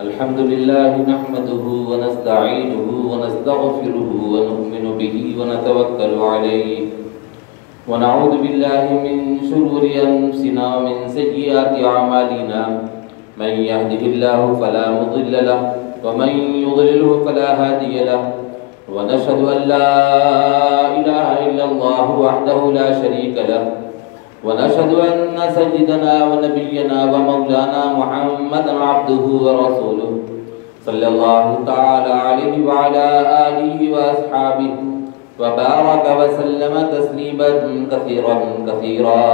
الحمد لله نحمده ونستعينه ونستغفره ونؤمن به ونتوكل عليه ونعوذ بالله من شرور أنفسنا ومن سيئات أعمالنا من يهده الله فلا مضل له ومن يضلله فلا هادي له ونشهد أن لا إله إلا الله وحده لا شريك له ونشهد أن سيدنا ونبينا ومولانا محمدا عبده ورسوله صلى الله تعالى عليه وعلى آله وأصحابه وبارك وسلم تسليما كثيرا كثيرا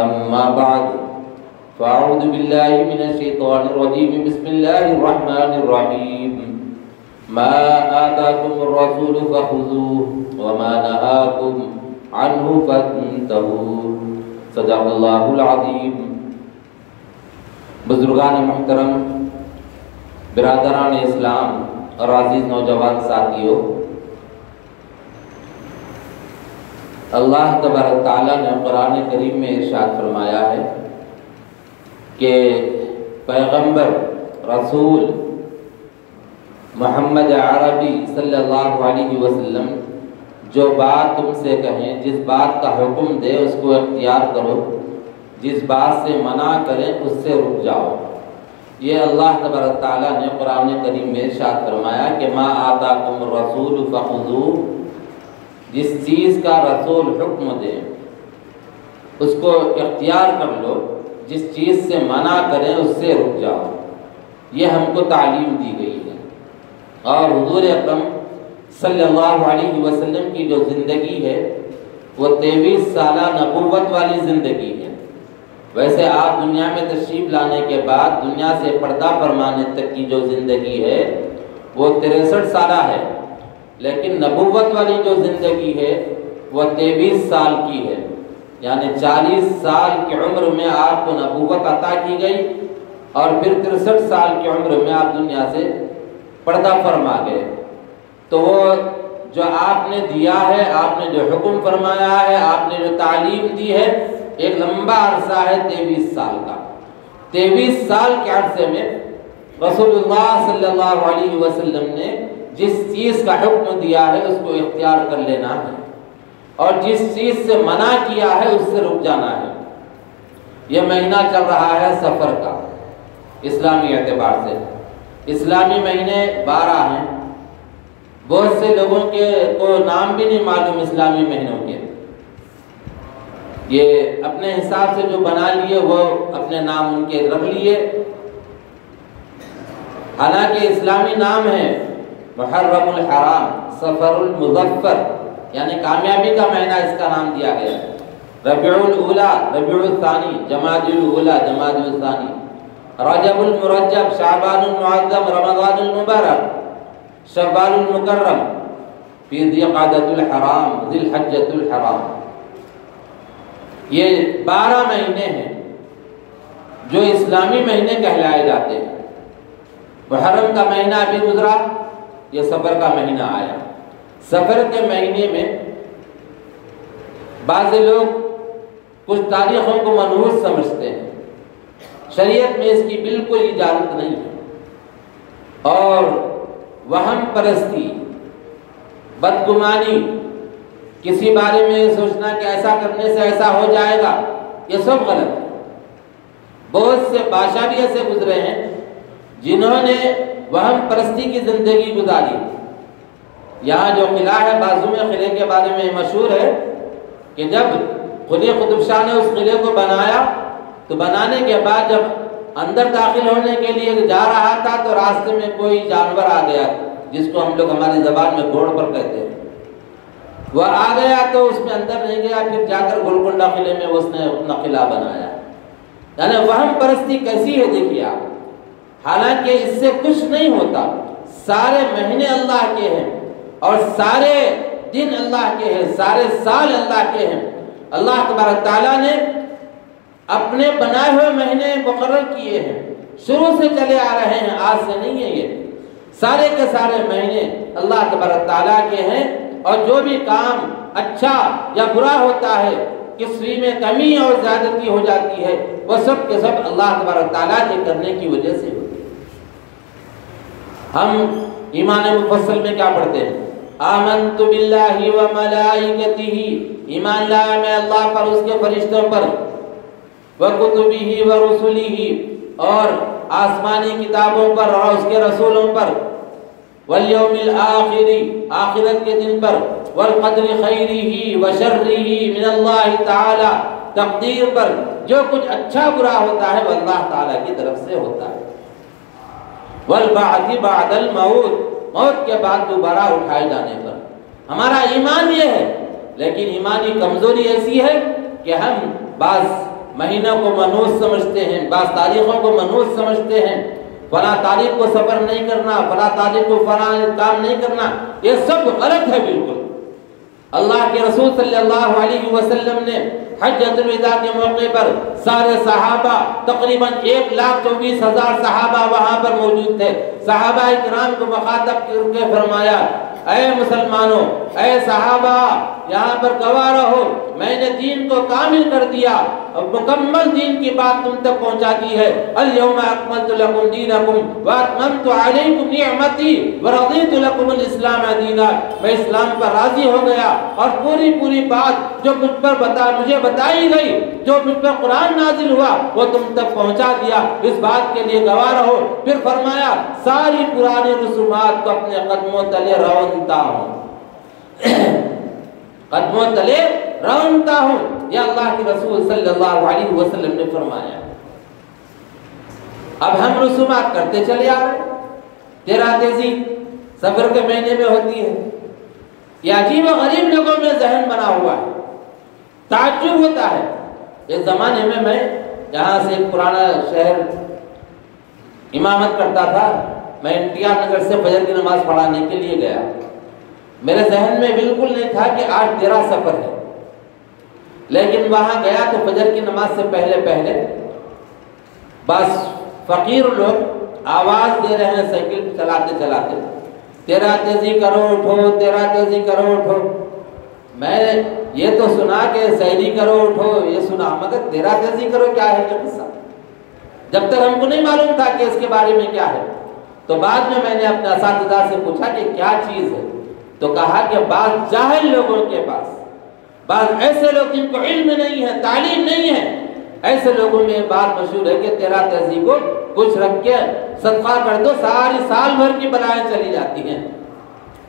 أما بعد فأعوذ بالله من الشيطان الرجيم بسم الله الرحمن الرحيم ما آتاكم الرسول فخذوه وما نهاكم عنه فانتهوا صدق اللہ العظیم۔ بزرگان محترم، برادران اسلام اور عزیز نوجوان ساتھیوں، اللہ تبارک تعالیٰ نے قرآن کریم میں ارشاد فرمایا ہے کہ پیغمبر رسول محمد عربی صلی اللہ علیہ وسلم جو بات تم سے کہیں، جس بات کا حکم دے اس کو اختیار کرو، جس بات سے منع کریں اس سے رک جاؤ۔ یہ اللہ تبارک تعالیٰ نے قرآن کریم میں ارشاد فرمایا کہ ما آتاکم الرسول فخذوہ، جس چیز کا رسول حکم دے اس کو اختیار کر لو، جس چیز سے منع کریں اس سے رک جاؤ۔ یہ ہم کو تعلیم دی گئی ہے، اور حضور اکرم صلی اللہ علیہ وسلم کی جو زندگی ہے وہ 23 سالہ نبوت والی زندگی ہے۔ ویسے آپ دنیا میں تشریف لانے کے بعد دنیا سے پردہ فرمانے تک کی جو زندگی ہے وہ 63 سالہ ہے، لیکن نبوت والی جو زندگی ہے وہ 23 سال کی ہے، یعنی 40 سال کی عمر میں آپ کو نبوت عطا کی گئی، اور پھر 63 سال کی عمر میں آپ دنیا سے پردہ فرما گئے۔ تو وہ جو آپ نے دیا ہے، آپ نے جو حکم فرمایا ہے، آپ نے جو تعلیم دی ہے، ایک لمبا عرصہ ہے 23 سال کا۔ 23 سال کے عرصے میں رسول اللہ صلی اللہ علیہ وسلم نے جس چیز کا حکم دیا ہے اس کو اختیار کر لینا ہے، اور جس چیز سے منع کیا ہے اس سے رک جانا ہے۔ یہ مہینہ چل رہا ہے سفر کا، اسلامی اعتبار سے اسلامی مہینے 12 ہیں۔ بہت سے لوگوں کو نام بھی نہیں معلوم اسلامی مہینوں کے، یہ اپنے حساب سے جو بنا لیے وہ اپنے نام ان کے رکھ لیے، حالانکہ اسلامی نام ہے محرم الحرام، سفر المظفر، یعنی کامیابی کا مہینہ اس کا نام دیا گیا ہے۔ ربیع الاولی، ربیع الثانی، جمادی الاولی، جمادی الثانی، رجب المرجب، شعبان المعظم، رمضان المبارک، شوال المکرم، پھر ذی قعدۃ الحرام، ذی الحجۃ الحرام۔ یہ 12 مہینے ہیں جو اسلامی مہینے کہلائے جاتے ہیں۔ محرم کا مہینہ ابھی گزرا، یہ سفر کا مہینہ آیا۔ سفر کے مہینے میں بعض لوگ کچھ تاریخوں کو منحوس سمجھتے ہیں، شریعت میں اس کی بالکل اجازت نہیں ہے، اور وہم پرستی، بدگمانی، کسی بارے میں سوچنا کہ ایسا کرنے سے ایسا ہو جائے گا، یہ سب غلط ہے۔ بہت سے بادشاہ بھی ایسے گزرے ہیں جنہوں نے وہم پرستی کی زندگی گزاری۔ یہاں جو قلعہ ہے بازو میں، قلعے کے بارے میں مشہور ہے کہ جب قلی قطب شاہ نے اس قلعے کو بنایا تو بنانے کے بعد جب اندر داخل ہونے کے لیے جا رہا تھا تو راستے میں کوئی جانور آ گیا، جس کو ہم لوگ ہماری زبان میں گھوڑ پر کہتے ہیں۔ وہ آ گیا تو اس میں اندر نہیں گیا، پھر جا کر گولکنڈہ قلعے میں اس نے اپنا قلعہ بنایا۔ یعنی وہم پرستی کیسی ہے دیکھیے آپ، حالانکہ اس سے کچھ نہیں ہوتا۔ سارے مہینے اللہ کے ہیں، اور سارے دن اللہ کے ہیں، سارے سال اللہ کے ہیں۔ اللہ تبارک تعالیٰ نے اپنے بنائے ہوئے مہینے مقرر کیے ہیں، شروع سے چلے آ رہے ہیں، آج سے نہیں ہے، یہ سارے کے سارے مہینے اللہ تبارک تعالیٰ کے ہیں۔ اور جو بھی کام اچھا یا برا ہوتا ہے، کسی میں کمی اور زیادتی ہو جاتی ہے، وہ سب کے سب اللہ تبارک تعالیٰ کے کرنے کی وجہ سے ہوتی ہے۔ ہم ایمان مفصل میں کیا پڑھتے ہیں؟ آمنت باللہ و ملائکتہ، ایمان لایا میں اللہ پر، اس کے فرشتوں پر، وکتبہ و رسلہ، اور آسمانی کتابوں پر اور اس کے رسولوں پر، والیوم الآخر، آخرت کے دن پر، والقدر خیرہ و شرہ من اللہ تعالی، تقدیر پر جو کچھ اچھا برا ہوتا ہے وہ اللہ تعالیٰ کی طرف سے ہوتا ہے، والبعث بعد الموت، موت کے بعد دوبارہ اٹھائے جانے پر۔ ہمارا ایمان یہ ہے، لیکن ایمانی کمزوری ایسی ہے کہ ہم بعض مہینوں کو منحوس سمجھتے ہیں، بعض تاریخوں کو منحوس سمجھتے ہیں، فلاں تاریخ کو سفر نہیں کرنا، فلاں تاریخ کو فلاں کام نہیں کرنا، یہ سب غلط ہے بالکل۔ اللہ کے رسول صلی اللہ علیہ وسلم نے حجۃ الوداع کے موقع پر سارے صحابہ، تقریباً 1,24,000 صحابہ وہاں پر موجود تھے، صحابہ کرام کو مخاطب کر کے فرمایا، اے مسلمانوں، اے صحابہ، یہاں پر گواہ رہو، میں نے دین کو کامل کر دیا اور مکمل دین کی بات تم تک پہنچا دی ہے۔ الیوم اکملت لکم دینکم واتممت علیکم نعمتی ورضیت لکم الاسلام دینا، میں اسلام پر راضی ہو گیا اور پوری بات جو مجھے بتائی گئی، جو مجھ پر قرآن نازل ہوا، وہ تم تک پہنچا دیا، اس بات کے لیے گواہ رہو۔ پھر فرمایا ساری پرانی رسومات کو اپنے قدموں تلے رونتا ہوں، قدموں تلے رونتا ہوں، یہ اللہ کے رسول صلی اللہ علیہ وسلم نے فرمایا۔ اب ہم رسومات کرتے چلے آ رہے، تیرا تیزی سفر کے مہینے میں ہوتی ہے، یہ عجیب و غریب لوگوں میں ذہن بنا ہوا ہے، تعجب ہوتا ہے۔ ایک زمانے میں یہاں سے ایک پرانا شہر امامت کرتا تھا، میں انٹیار نگر سے فجر کی نماز پڑھانے کے لیے گیا، میرے ذہن میں بالکل نہیں تھا کہ آج تیرا سفر ہے، لیکن وہاں گیا تو فجر کی نماز سے پہلے بس فقیر لوگ آواز دے رہے ہیں سائیکل چلاتے، تیرا تیزی کرو اٹھو، تیرا تیزی کرو اٹھو۔ میں یہ تو سنا کہ سیری کرو اٹھو، یہ سنا، مگر تیرا تیزی کرو کیا ہے یہ قصہ؟ جب تک ہم کو نہیں معلوم تھا کہ اس کے بارے میں کیا ہے، تو بعد میں نے اپنے اساتذہ سے پوچھا کہ کیا چیز ہے، تو کہا کہ بعض جاہل لوگوں کے پاس، بعض ایسے لوگ جن کو علم نہیں ہے، تعلیم نہیں ہے، ایسے لوگوں میں بات مشہور ہے کہ تیرا تیزی کو کچھ رکھ کے صدقہ کر دو، ساری سال بھر کی بلائیں چلی جاتی ہیں۔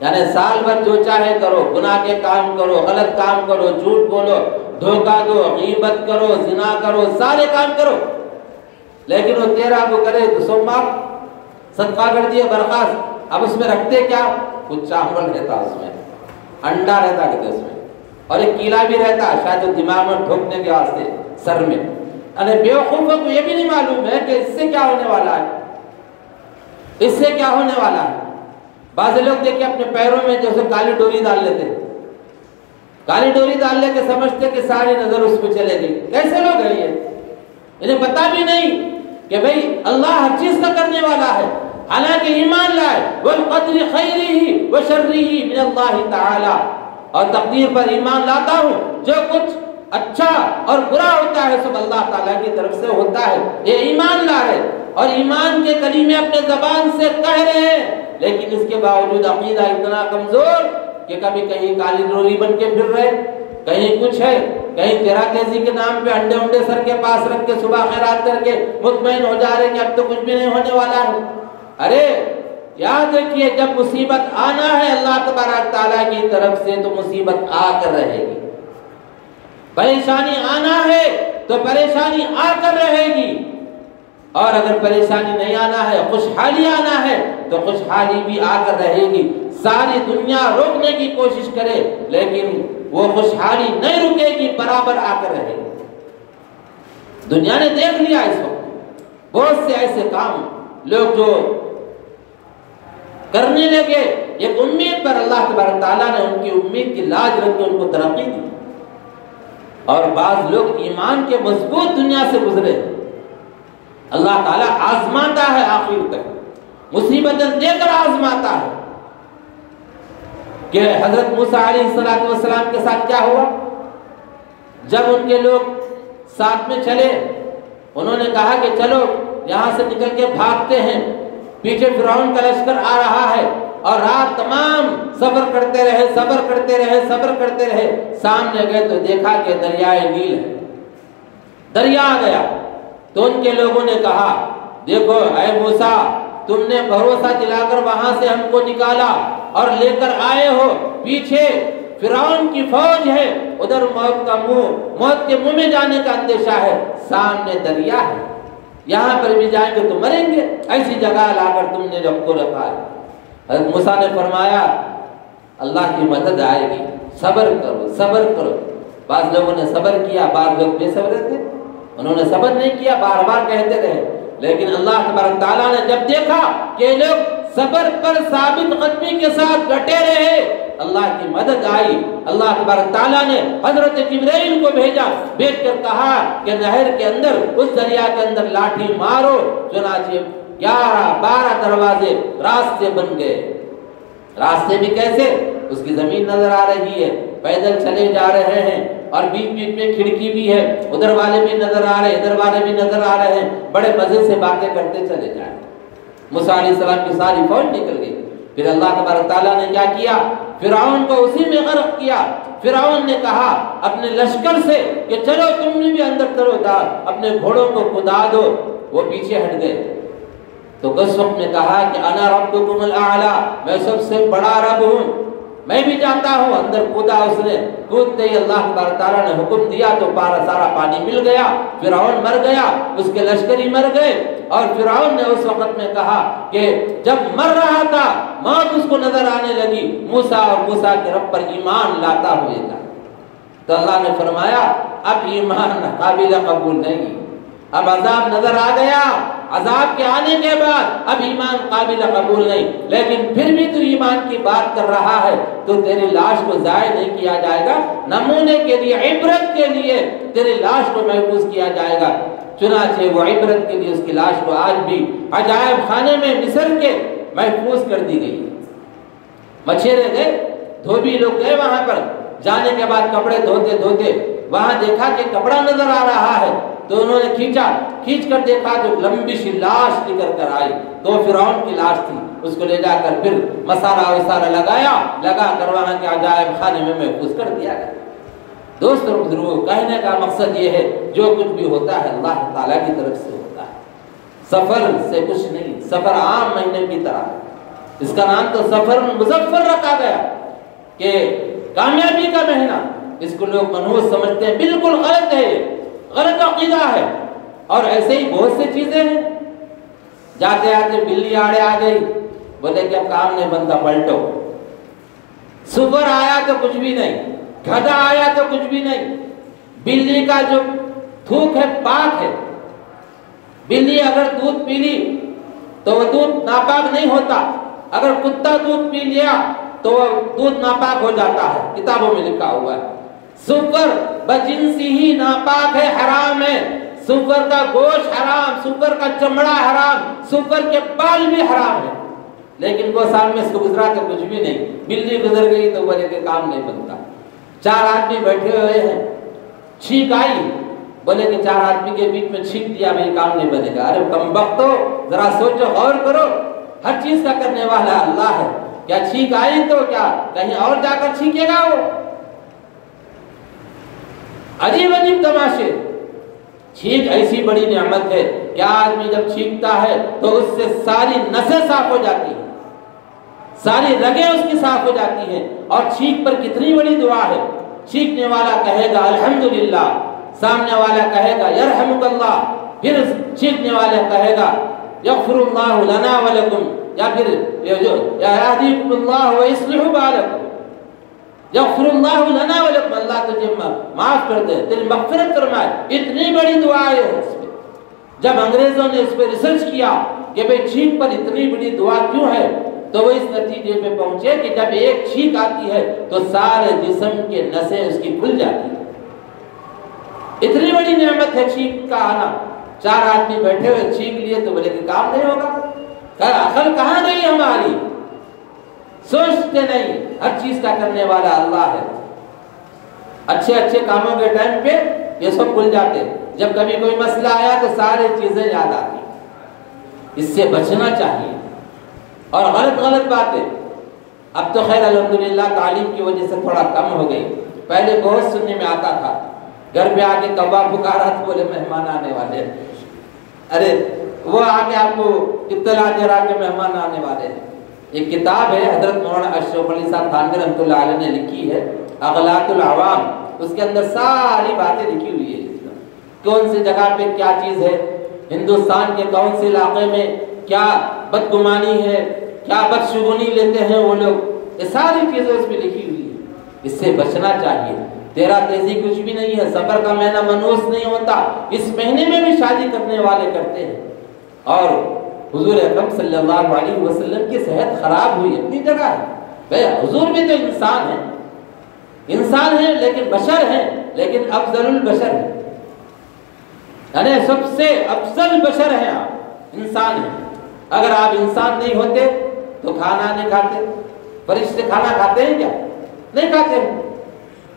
یعنی سال بھر جو چاہے کرو، گناہ کے کام کرو، غلط کام کرو، جھوٹ بولو، دھوکہ دو، غیبت کرو، زنا کرو، سارے کام کرو، لیکن وہ تیرا کو کرے تو سو معاف، صدقہ کر دیے برخاست۔ اب اس میں رکھتے کیا؟ کچھ چاول رہتا، اس میں انڈا رہتا کہتے اس میں، اور ایک کیلا بھی رہتا، شاید دماغ میں ٹھوکنے کے واسطے سر میں۔ یعنی بیوقوفوں کو یہ بھی نہیں معلوم ہے کہ اس سے کیا ہونے والا ہے، اس سے کیا ہونے والا ہے۔ بعض لوگ دیکھیں اپنے پیروں میں جیسے کالی ڈوری ڈال لیتے، کالی ڈوری ڈال لے کے سمجھتے کہ ساری نظر اس پہ چلے گئی۔ کیسے لوگ ہیں یہ؟ انہیں پتا بھی نہیں کہ بھئی اللہ ہر چیز کا کرنے والا ہے، حالانکہ ایمان لائے والقدر خیرہ وشرہ من اللہ تعالی، اور تقدیر پر ایمان لاتا ہوں، جو کچھ اچھا اور برا ہوتا ہے سب اللہ تعالیٰ کی طرف سے ہوتا ہے، یہ ایمان لا رہے اور ایمان کے کلمے اپنے زبان سے کہہ رہے ہیں، لیکن اس کے باوجود عقیدہ اتنا کمزور کہ کبھی کہیں کالی ڈوری بن کے پھر رہے، کہیں کچھ ہے، کہیں تیرا تیزی کے نام پہ انڈے سر کے پاس رکھ کے صبح خیرات کر کے مطمئن ہو جا رہے کہ اب تو کچھ بھی نہیں ہونے والا ہے۔ ارے یاد رکھیے، جب مصیبت آنا ہے اللہ تبارک تعالیٰ کی طرف سے تو مصیبت آ کر رہے گی، پریشانی آنا ہے تو پریشانی آ کر رہے گی، اور اگر پریشانی نہیں آنا ہے، خوشحالی آنا ہے تو خوشحالی بھی آ کر رہے گی۔ ساری دنیا روکنے کی کوشش کرے لیکن وہ خوشحالی نہیں رکے گی، برابر آ کر رہے گی۔ دنیا نے دیکھ لیا اس وقت بہت سے ایسے کام، لوگ جو کرنے لگے، ایک امید پر اللہ تبارک تعالیٰ نے ان کی امید کی لاج رکھ کے ان کو ترقی دی۔ اور بعض لوگ ایمان کے مضبوط دنیا سے گزرے، اللہ تعالیٰ آزماتا ہے، آخر تک مصیبتیں دے کر آزماتا ہے۔ کہ حضرت موسیٰ علیہ السلام کے ساتھ کیا ہوا؟ جب ان کے لوگ ساتھ میں چلے، انہوں نے کہا کہ چلو یہاں سے نکل کے بھاگتے ہیں، پیچھے فرعون کا لشکر آ رہا ہے، اور رات تمام صبر کرتے رہے، صبر کرتے رہے، صبر کرتے رہے۔ سامنے گئے تو دیکھا کہ دریائے نیل ہے، دریا آ گیا۔ تو ان کے لوگوں نے کہا دیکھو اے موسیٰ، تم نے بھروسہ دلا کر وہاں سے ہم کو نکالا اور لے کر آئے ہو، پیچھے فرعون کی فوج ہے، ادھر موت کے منہ میں جانے کا اندیشہ ہے، سامنے دریا ہے، یہاں پر بھی جائیں گے تو مریں گے، ایسی جگہ لا کر تم نے رب کو رکھا ہے۔ حضرت موسیٰ نے فرمایا اللہ کی مدد آئے گی، صبر کرو صبر کرو۔ بعض لوگوں نے صبر کیا، بعض لوگ بے صبر تھے، انہوں نے صبر نہیں کیا، بار بار کہتے رہے۔ لیکن اللہ تبارک تعالیٰ نے جب دیکھا کہ لوگ صبر پر ثابت قدمی کے ساتھ ڈٹے رہے، اللہ کی مدد آئی۔ اللہ تبارک تعالیٰ نے حضرت جبرائیل کو بھیجا، بھیج کر کہا کہ نہر کے اندر، اس دریا کے اندر لاٹھی مارو، چنانچہ 11-12 دروازے راستے بن گئے۔ راستے بھی کیسے؟ اس کی زمین نظر آ رہی ہے، پیدل چلے جا رہے ہیں، اور بیچ بیچ میں کھڑکی بھی ہے، ادھر والے بھی نظر آ رہے ہیں، ادھر والے بھی نظر آ رہے ہیں، بڑے مزے سے باتیں کرتے چلے جائیں۔ موسیٰ علیہ السلام کی ساری فوج نکل گئی۔ پھر اللہ تبارک تعالیٰ نے کیا کیا؟ فرعون کو اسی میں غرق کیا۔ فرعون نے کہا اپنے لشکر سے کہ چلو تم نے بھی اندر کرو، اپنے گھوڑوں کو کدا دو۔ وہ پیچھے ہٹ گئے تو اس وقت میں کہا کہ انا ربکم الاعلی، میں سب سے بڑا رب ہوں، میں بھی جاتا ہوں۔ اندر کودا، اس نے کودتے ہی اللہ تبارک تعالیٰ نے حکم دیا تو سارا پانی مل گیا، فرعون مر گیا، اس کے لشکری مر گئے۔ اور فرعون نے اس وقت میں کہا کہ جب مر رہا تھا، موت اس کو نظر آنے لگی، موسیٰ اور موسیٰ کے رب پر ایمان لاتا ہوئے گا۔ تو اللہ نے فرمایا اب ایمان قابل قبول نہیں، اب عذاب نظر آ گیا، عذاب کے آنے کے بعد اب ایمان قابل قبول نہیں، لیکن پھر بھی تو ایمان کی بات کر رہا ہے تو تیری لاش کو ضائع نہیں کیا جائے گا، نمونے کے لیے، عبرت کے لیے تیری لاش کو محفوظ کیا جائے گا۔ چنانچہ وہ عبرت کے لیے اس کی لاش کو آج بھی عجائب خانے میں مصر کے محفوظ کر دی گئی۔ مچھیرے گئے، دھوبی لوگ گئے وہاں پر، جانے کے بعد کپڑے دھوتے دھوتے وہاں دیکھا کہ کپڑا نظر آ رہا ہے، تو انہوں نے کھینچ کر دیکھا تو لمبی سی لاش نکل کر آئی، تو فرعون کی لاش تھی۔ اس کو لے جا کر پھر مسالہ لگا کر وہاں کے عجائب خانے میں محفوظ کر دیا گیا۔ دوستوں بزرگوں، کہنے کا مقصد یہ ہے جو کچھ بھی ہوتا ہے اللہ تعالیٰ کی طرف سے ہوتا ہے، سفر سے کچھ نہیں۔ سفر عام مہینے کی طرح، اس کا نام تو سفر مظفر رکھا گیا کہ کامیابی کا مہینہ۔ اس کو لوگ منحوس سمجھتے ہیں، بالکل غلط ہے، غلط عقیدہ ہے۔ اور ایسے ہی بہت سی چیزیں ہیں، جاتے آتے بلی آڑے آ گئی، بولے کہ اب کام نہیں بنتا، پلٹو۔ سور آیا تو کچھ بھی نہیں، گدھا آیا تو کچھ بھی نہیں۔ بلی کا جو تھوک ہے پاک ہے، بلی اگر دودھ پی لی تو وہ دودھ ناپاک نہیں ہوتا، اگر کتا دودھ پی لیا تو وہ دودھ ناپاک ہو جاتا ہے، کتابوں میں لکھا ہوا ہے۔ سور بجنسی ہی ناپاک ہے، حرام ہے، سور کا گوشت حرام، سور کا چمڑا حرام، سور کے بال بھی حرام ہے۔ لیکن وہ سال میں اس کو گزرا تو کچھ بھی نہیں، بلی گزر گئی تو بولے کہ کام نہیں بنتا۔ 4 آدمی بیٹھے ہوئے ہیں، چھینک آئی، بولے کہ 4 آدمی کے بیچ میں چھینک دیا، بھائی کام نہیں بنے گا۔ ارے کمبختو، ذرا سوچو، غور کرو، ہر چیز کا کرنے والا اللہ ہے، کیا چھینک آئی تو کیا کہیں اور جا کر چھینکے گا وہ؟ عجیب عجیب تماشے۔ چھینک ایسی بڑی نعمت ہے، کیا آدمی جب چھینکتا ہے تو اس سے ساری نسیں صاف ہو جاتی ہیں، ساری رگیں اس کی صاف ہو جاتی ہیں۔ اور چھینک پر کتنی بڑی دعا ہے، چھینکنے والا کہے گا الحمدللہ، سامنے والا کہے گا یرحمک اللہ، پھر چھینکنے والا کہے گا یغفر اللہ لنا ولکم، یا پھر یہدیکم اللہ ویصلح بالکم، یغفر اللہ لنا ولکم، اللہ تجھے معاف کر دے، تیری مغفرت فرمائے۔ اتنی بڑی دعا ہے اس پہ۔ جب انگریزوں نے اس پہ ریسرچ کیا کہ بھئی چھینک پر اتنی بڑی دعا کیوں ہے، تو وہ اس نتیجے پہ پہنچے کہ جب ایک چھینک آتی ہے تو سارے جسم کے نسیں اس کی کھل جاتی ہیں۔ اتنی بڑی نعمت ہے چھینک کا آنا۔ 4 آدمی بیٹھے ہوئے چھینک لیے تو بولے کہ کام نہیں ہوگا، عقل کہاں گئی ہماری؟ سوچتے نہیں، ہر چیز کا کرنے والا اللہ ہے۔ اچھے کاموں کے ٹائم پہ یہ سب کھل جاتے، جب کبھی کوئی مسئلہ آیا تو سارے چیزیں یاد آتی۔ اس سے بچنا چاہیے۔ اور غلط باتیں اب تو خیر الحمدللہ تعلیم کی وجہ سے تھوڑا کم ہو گئی، پہلے بہت سننے میں آتا تھا، گھر پہ آ کے کبا پکارا تو بولے مہمان آنے والے ہیں، ارے وہ آگے آپ کو اطلاع دے رہا کہ مہمان آنے والے ہیں۔ ایک کتاب ہے حضرت مولانا اشرف علی صاحب تھانوی رحمۃ اللہ علیہ نے لکھی ہے، اغلاط العوام، اس کے اندر ساری باتیں لکھی ہوئی ہے، کون سی جگہ پہ کیا چیز ہے، ہندوستان کے کون سے علاقے میں کیا بدگمانی ہے، کیا بدشگونی لیتے ہیں وہ لوگ، یہ ساری چیزیں اس میں لکھی ہوئی ہے۔ اس سے بچنا چاہیے۔ تیرا تیزی کچھ بھی نہیں ہے، صبر کا مہینہ منحوس نہیں ہوتا، اس مہینے میں بھی شادی کرنے والے کرتے ہیں۔ اور حضور اکرم صلی اللہ علیہ وسلم کی صحت خراب ہوئی اپنی جگہ ہے، بھئی حضور بھی تو انسان ہیں لیکن بشر ہیں، لیکن افضل البشر ہیں، یعنی سب سے افضل بشر ہیں آپ، انسان ہیں۔ اگر آپ انسان نہیں ہوتے تو کھانا نہیں کھاتے، فرشتے کھانا کھاتے ہیں کیا؟ نہیں کھاتے ہیں۔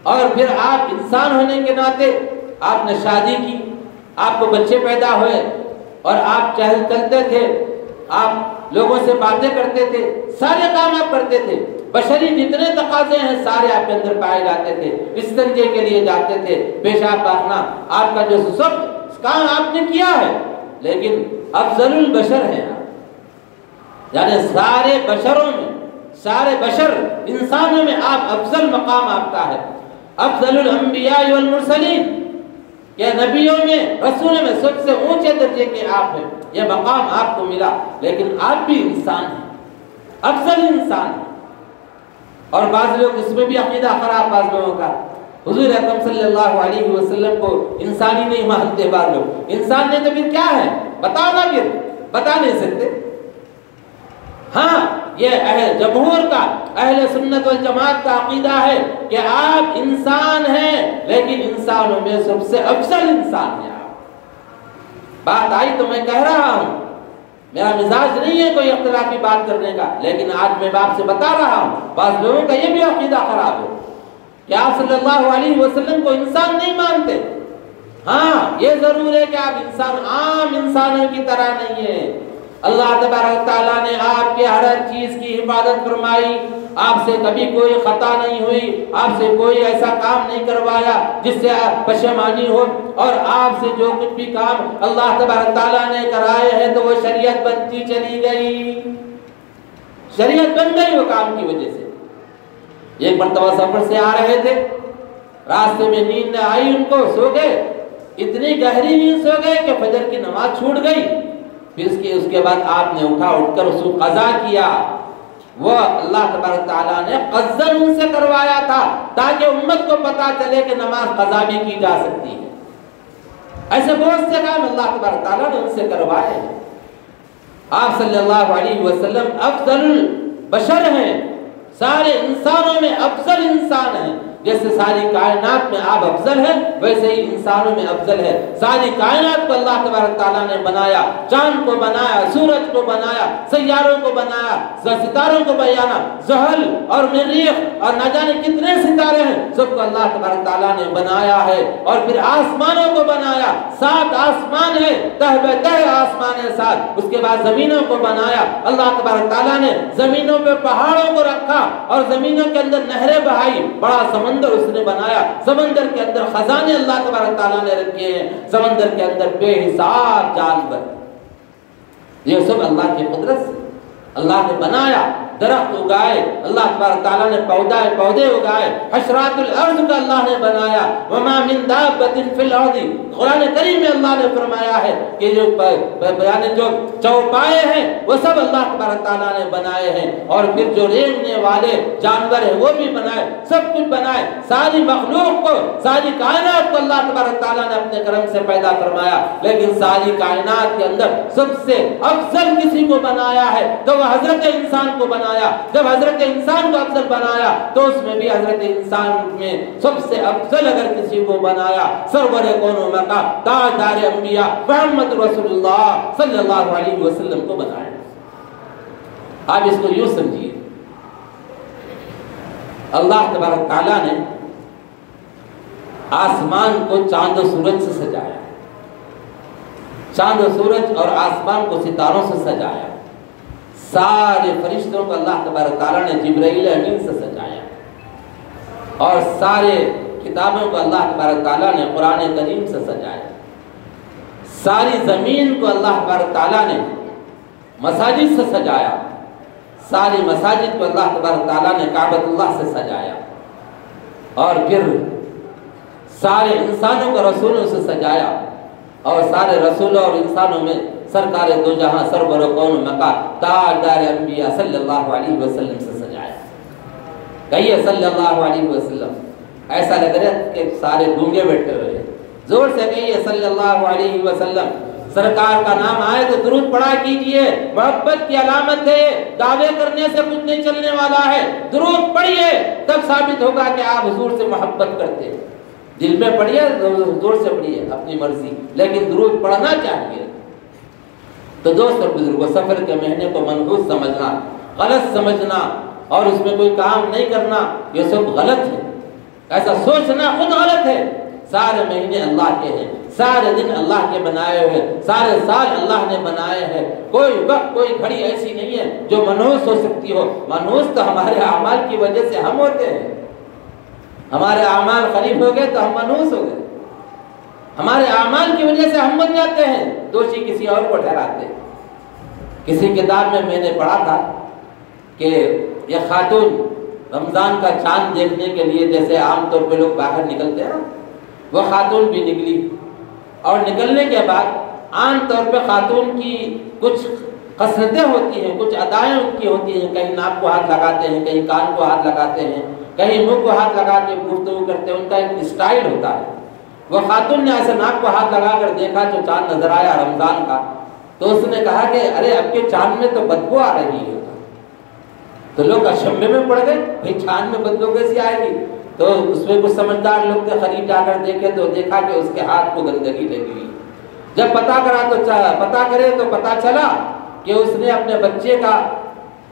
اور پھر آپ انسان ہونے کے ناطے آپ نے شادی کی، آپ کو بچے پیدا ہوئے اور آپ چلتے تھے، آپ لوگوں سے باتیں کرتے تھے، سارے کام آپ کرتے تھے، بشری جتنے تقاضے ہیں سارے آپ کے اندر پائے جاتے تھے، استنجے کے لیے جاتے تھے، پیشاب پاخنا، آپ کا جو سب کام آپ نے کیا ہے، لیکن افضل البشر ہیں آپ، یعنی سارے بشروں میں، سارے بشر انسانوں میں آپ افضل مقام آپ کا ہے، افضل الانبیاء والمرسلین، کہ نبیوں میں رسولوں میں سب سے اونچے درجے کے آپ ہیں، یہ مقام آپ کو ملا، لیکن آپ بھی انسان ہیں، افضل انسان ہیں۔ اور بعض لوگ اس میں بھی عقیدہ خراب، بعض لوگوں کا حضور اکرم صلی اللہ علیہ وسلم کو انسانی نہیں مانتے، بعض لوگ انسان نے تو پھر کیا ہے بتاؤ نا، پھر بتا نہیں سکتے۔ ہاں یہ جمہور کا، اہل سنت والجماعت کا عقیدہ ہے کہ آپ انسان ہیں، لیکن انسانوں میں سب سے افضل انسان ہیں آپ۔ بات آئی تو میں کہہ رہا ہوں، میرا مزاج نہیں ہے کوئی اختلافی بات کرنے کا، لیکن آج میں آپ سے بتا رہا ہوں، بعض لوگوں کا یہ بھی عقیدہ خراب ہے کہ آپ صلی اللہ علیہ وسلم کو انسان نہیں مانتے۔ ہاں یہ ضرور ہے کہ آپ انسان عام انسانوں کی طرح نہیں ہیں، اللہ تبارک تعالیٰ نے آپ کے ہر چیز کی حفاظت فرمائی، آپ سے کبھی کوئی خطا نہیں ہوئی، آپ سے کوئی ایسا کام نہیں کروایا جس سے آپ پشیمانی ہو، اور آپ سے جو کچھ بھی کام اللہ تبارک تعالیٰ نے کرائے ہیں تو وہ شریعت بنتی چلی گئی، شریعت بن گئی وہ کام کی وجہ سے۔ ایک مرتبہ سفر سے آ رہے تھے، راستے میں نیند آئی ان کو، سو گئے، اتنی گہری نیند سو گئے کہ فجر کی نماز چھوٹ گئی۔ پھر اس کے بعد آپ نے اٹھ کر اس کو قضا کیا، وہ اللہ تبارک تعالیٰ نے قضا ان سے کروایا تھا تاکہ امت کو پتا چلے کہ نماز قضا بھی کی جا سکتی ہے۔ ایسے بہت سے کام اللہ تبارک تعالیٰ نے ان سے کروائے ہیں۔ آپ صلی اللہ علیہ وسلم افضل البشر ہیں، سارے انسانوں میں افضل انسان ہیں، جیسے ساری کائنات میں آپ افضل ہیں ویسے ہی انسانوں میں افضل ہے۔ ساری کائنات کو اللہ تبارک تعالیٰ نے بنایا، چاند کو بنایا، سورج کو بنایا، سیاروں کو بنایا، ستاروں کو بنایا، زحل اور مریخ اور نہ جانے کتنے ستارے ہیں، سب کو اللہ تبارک تعالیٰ نے بنایا ہے۔ اور پھر آسمانوں کو بنایا، 7 آسمان ہے، تہ بہ تہ آسمان ہے 7۔ اس کے بعد زمینوں کو بنایا، اللہ تبارک تعالیٰ نے زمینوں پہ پہاڑوں کو رکھا اور زمینوں کے اندر نہریں بہائی، بڑا سمندر اس نے بنایا، سمندر کے اندر خزانے اللہ تبارک تعالیٰ نے رکھے ہیں، سمندر کے اندر بے حساب جانور، یہ سب اللہ کی قدرت سے اللہ نے بنایا۔ درخت اگائے اللہ تبارک تعالیٰ نے، پودے اگائے، حشرات الارض کا اللہ نے بنایا، وما من دابۃ فی الارض، قرآن کریم میں اللہ نے فرمایا ہے کہ جو چوپائے ہیں وہ سب اللہ تبارک تعالیٰ نے بنائے ہیں، اور پھر جو رینگنے والے جانور ہیں وہ بھی بنائے، سب کچھ بنائے، ساری مخلوق کو، ساری کائنات کو اللہ تبارک تعالیٰ نے اپنے کرم سے پیدا فرمایا۔ لیکن ساری کائنات کے اندر سب سے افضل کسی کو بنایا ہے تو وہ حضرت انسان کو بنایا بنایا، جب حضرت انسان کو افضل بنایا تو اس میں بھی حضرت انسان میں سب سے افضل اگر کسی کو بنایا سرور کون و مقام تاجدار انبیاء محمد رسول اللہ صلی اللہ علیہ وسلم کو بنایا۔ آپ اس کو یوں سمجھیے، اللہ تبارک تعالیٰ نے آسمان کو چاند و سورج سے سجایا، چاند و سورج اور آسمان کو ستاروں سے سجایا، سارے فرشتوں کو اللہ تبارک تعالیٰ نے جبرائیل امین سے سجایا، اور سارے کتابوں کو اللہ تبارک تعالیٰ نے قرآن کریم سے سجایا، ساری زمین کو اللہ تبارک تعالیٰ نے مساجد سے سجایا، ساری مساجد کو اللہ تبارک تعالیٰ نے کعبۃ اللہ سے سجایا، اور پھر سارے انسانوں کو رسولوں سے سجایا، اور سارے رسولوں اور انسانوں میں سرکار دو جہاں سرور کون مقام تاجدار انبیاء صلی اللہ علیہ وسلم سے سجایا۔ کہیے صلی اللہ علیہ وسلم، ایسا لگ رہا ہے کہ سارے گونگے بیٹھے ہوئے ہیں، زور سے کہیے صلی اللہ علیہ وسلم۔ سرکار کا نام آئے تو درود پڑھا کیجئے، محبت کی علامت ہے، دعوے کرنے سے کچھ نہیں چلنے والا ہے، درود پڑھیے تب ثابت ہوگا کہ آپ حضور سے محبت کرتے ہیں۔ دل میں پڑھیے، زور سے پڑھیے اپنی مرضی، لیکن درود پڑھنا چاہیے۔ تو دوست اور بزرگوں، سفر کے مہینے کو منحوس سمجھنا، غلط سمجھنا اور اس میں کوئی کام نہیں کرنا، یہ سب غلط ہے۔ ایسا سوچنا خود غلط ہے۔ سارے مہینے اللہ کے ہیں، سارے دن اللہ کے بنائے ہوئے، سارے سال اللہ نے بنائے ہیں، کوئی وقت کوئی گھڑی ایسی نہیں ہے جو منحوس ہو سکتی ہو۔ منحوس تو ہمارے اعمال کی وجہ سے ہم ہوتے ہیں، ہمارے اعمال خلیف ہو گئے تو ہم منحوس ہو گئے، ہمارے اعمال کی وجہ سے ہم بن جاتے ہیں، دوشی کسی اور کو ٹھہراتے ہیں۔ کسی کتاب میں نے پڑھا تھا کہ یہ خاتون رمضان کا چاند دیکھنے کے لیے جیسے عام طور پہ لوگ باہر نکلتے ہیں، وہ خاتون بھی نکلی، اور نکلنے کے بعد عام طور پہ خاتون کی کچھ خصلتیں ہوتی ہیں، کچھ ادائیں ان کی ہوتی ہیں، کہیں ناک کو ہاتھ لگاتے ہیں، کہیں کان کو ہاتھ لگاتے ہیں، کہیں منہ کو ہاتھ لگا کے گفتگو کرتے ہیں، ان کا ایک اسٹائل ہوتا ہے۔ وہ خاتون نے ایسے ناک کو ہاتھ لگا کر دیکھا تو چاند نظر آیا رمضان کا، تو اس نے کہا کہ ارے اب کے چاند میں تو بدبو آ رہی ہے۔ تو لوگ اشمبے میں پڑ گئے، بھئی چاند میں بدبو کیسی آئے گی؟ تو اس میں کچھ سمجھدار لوگ کے قریب جا کر دیکھے تو دیکھا کہ اس کے ہاتھ کو گندگی لگی ہوئی۔ جب پتا کرے تو پتا چلا کہ اس نے اپنے بچے کا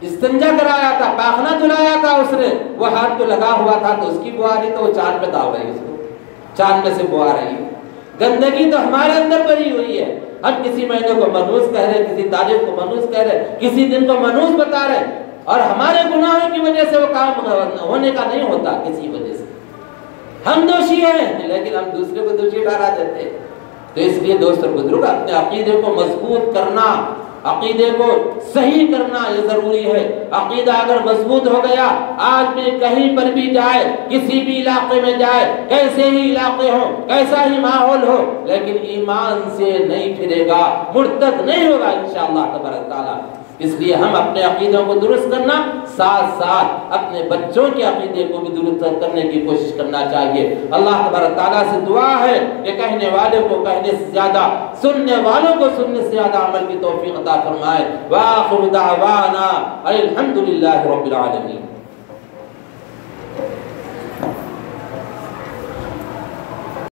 استنجا کرایا تھا، پاخنہ دھلایا تھا اس نے، وہ ہاتھ کو لگا ہوا تھا تو اس کی بو آ رہی، تو وہ چاند پہ داو رہی، اس کو چاند میں سے بو آ رہی۔ گندگی تو ہمارے اندر بھری ہوئی ہے۔ ہم کسی مہینے کو منحوس کہہ رہے، کسی تاریخ کو منحوس کہہ رہے، کسی دن کو منحوس بتا رہے، اور ہمارے گناہوں کی وجہ سے وہ کام ہونے کا نہیں ہوتا، کسی وجہ سے ہم دوشی ہیں، لیکن ہم دوسرے کو دوشی ٹھہرا دیتے۔ تو اس لیے دوست اور بزرگ، اپنے عقیدے کو مضبوط کرنا، عقیدے کو صحیح کرنا یہ ضروری ہے۔ عقیدہ اگر مضبوط ہو گیا، آدمی کہیں پر بھی جائے، کسی بھی علاقے میں جائے، کیسے ہی علاقے ہوں، کیسا ہی ماحول ہو، لیکن ایمان سے نہیں پھرے گا، مرتد نہیں ہوگا انشاءاللہ تبارک تعالیٰ۔ اس لیے ہم اپنے عقیدوں کو درست کرنا، ساتھ ساتھ اپنے بچوں کے عقیدے کو بھی درست کرنے کی کوشش کرنا چاہیے۔ اللہ تبارک تعالیٰ سے دعا ہے کہ کہنے والے کو کہنے سے زیادہ، سننے والوں کو سننے سے زیادہ عمل کی توفیق عطا فرمائے۔ وآخر دعوانا الحمدللہ رب العالمین۔